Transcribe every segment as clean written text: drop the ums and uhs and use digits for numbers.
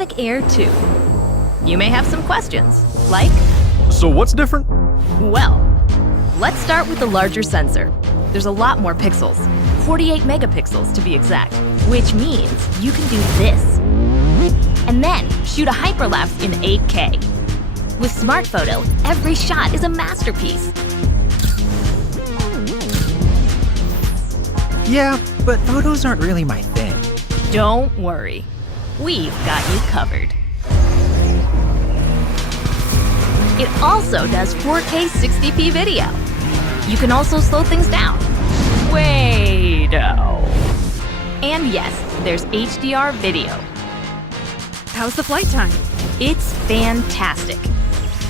Mavic Air 2. You may have some questions, like, So what's different? well, let's start with the larger sensor. There's a lot more pixels, 48 megapixels to be exact, which means you can do this. And then shoot a hyperlapse in 8K. With Smart Photo, every shot is a masterpiece. Yeah, but photos aren't really my thing. Don't worry, we've got you covered. It also does 4K 60p video. You can also slow things down. Way-do. And yes, there's HDR video. How's the flight time? It's fantastic.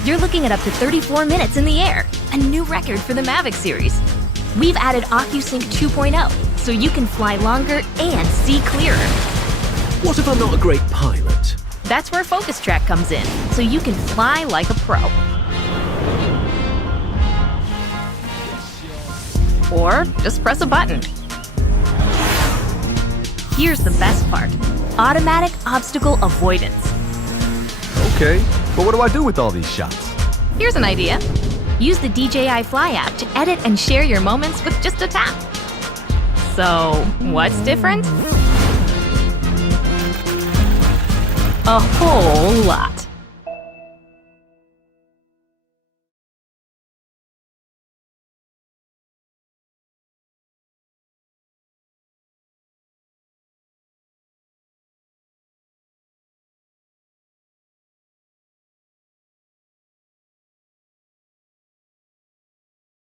You're looking at up to 34 minutes in the air, a new record for the Mavic series. We've added OcuSync 2.0, so you can fly longer and see clearer. What if I'm not a great pilot? That's where Focus Track comes in, so you can fly like a pro. Or just press a button. Here's the best part: automatic obstacle avoidance. Okay, but what do I do with all these shots? Here's an idea. Use the DJI Fly app to edit and share your moments with just a tap. So, what's different? A whole lot.